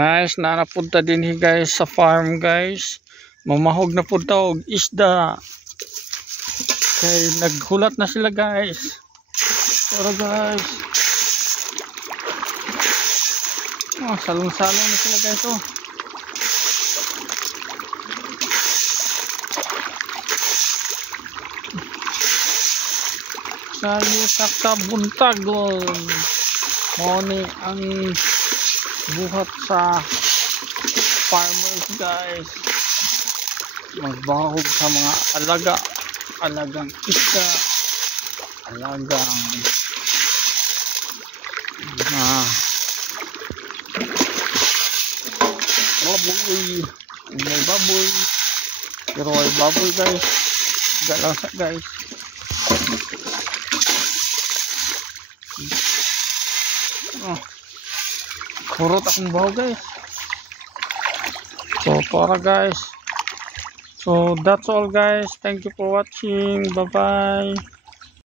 Guys, nanapunta din guys sa farm guys. Mamahog na punta og isda. Kay naghulat na sila guys. Pero guys. Oh, salong-salong na sila guys oh. Sayo sa kabuntagon. Moni ang buhat sa farmers guys. Magbahog sa mga alagang isda, alagang baboy, may baboy, pero ay baboy guys, galang sa guys. Kurot akong baho guys. So para guys, so that's all guys, thank you for watching, bye bye.